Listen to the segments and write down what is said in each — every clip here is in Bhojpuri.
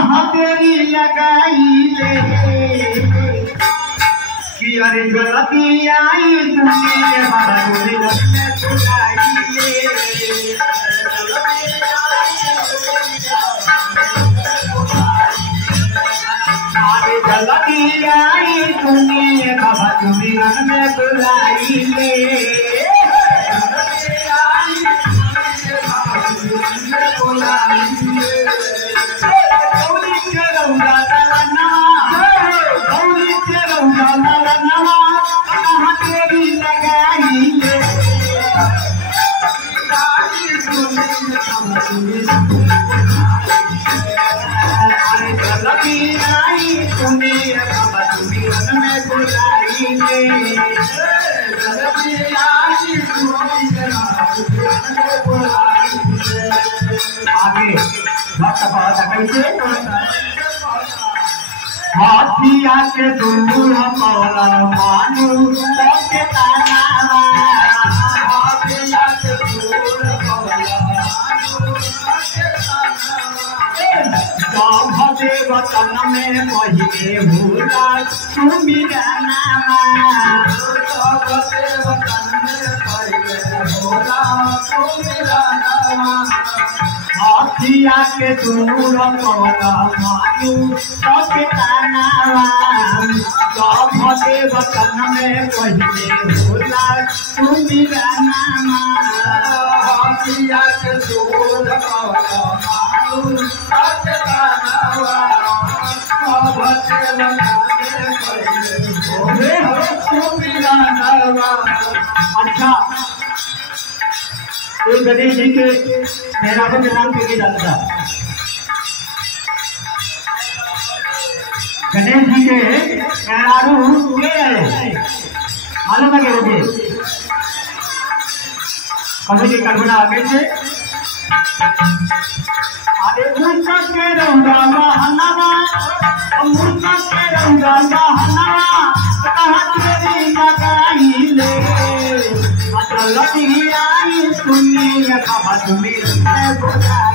कहाँ तेरी लगाई ले कि अरे गलती आई तुझे बाबूरी रखने बुलाई ले अरे गलती आई तुझे बाबूरी रखने बुलाई ले आगे वक्त बहुत कैसे हाथिया के दूर पौला मानू के तानावा हाथिया के दूर पौला भदे वतन में पहिले भूला तुम्ही गानावा भदे वतन में पहिले भूला तुम्ही गानावा हाथिया के दूर पौला मानू के तानावा भदे वतन में पहिले भूला तुम्ही गानावा हाथिया के दूर पौला मानू के तानावा भदे वतन में पहिले भूला तुम्ही गानावा। अच्छा एक गणेश जी के मेहराबों के नाम पे जाता था। गणेश जी के मेहरारू के मालूम है क्या कभी की कल्पना आगे से अरे मूर्खा के रंगा हनावा मूर्खा के रंगा हनावा कहाँ तेरी लगाई ले लगी आई सुनी कहा तुम्हें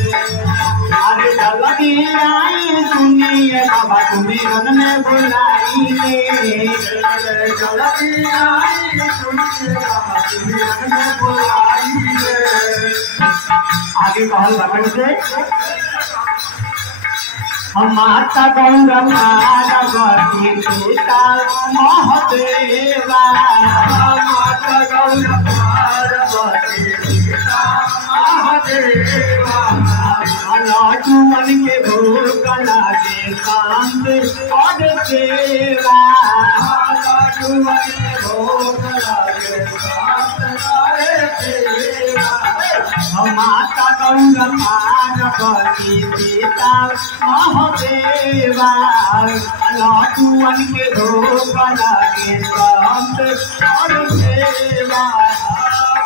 अरे लगी आई सुनी कहा तुम्हें रन में बुलाई ले लगी आई सुनी कहा तुम्हें रन में बुलाई ले। आगे कहल बकड़ से माता गंगा पार्वती पिता महादेवा माता गंगा पार्वती पिता महादेवा लाडूमन के भोग लागे कांत और सेवा लाडूमन के भोग लागे कांत और सेवा माता गंगा पार्वती पिता महादेवा लाडूमन के भोग लागे कांत और सेवा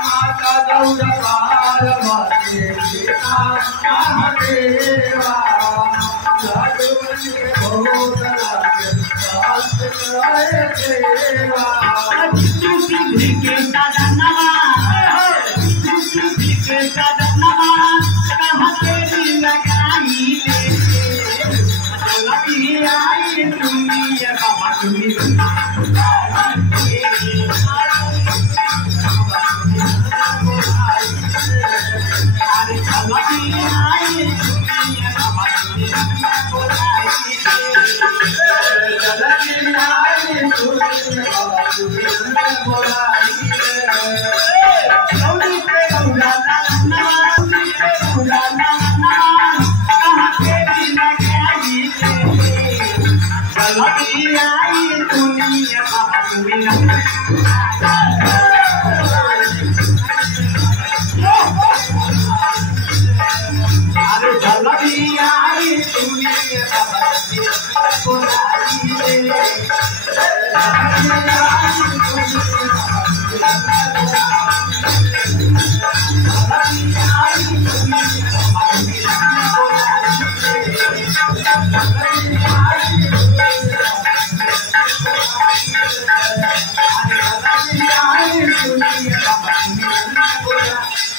माता गंगा पार्वती पिता महादेवा लाडूमन के भोग लागे कांत और सेवा। के सदनवा के सदनवा कहाँ तेरी लगाई ले लगी आई तुम्ही बाबा तुम्ही अरे लगी आई तुम्ही बाबा तुम्ही Thank you. बाबा सुमिरन में बुलाई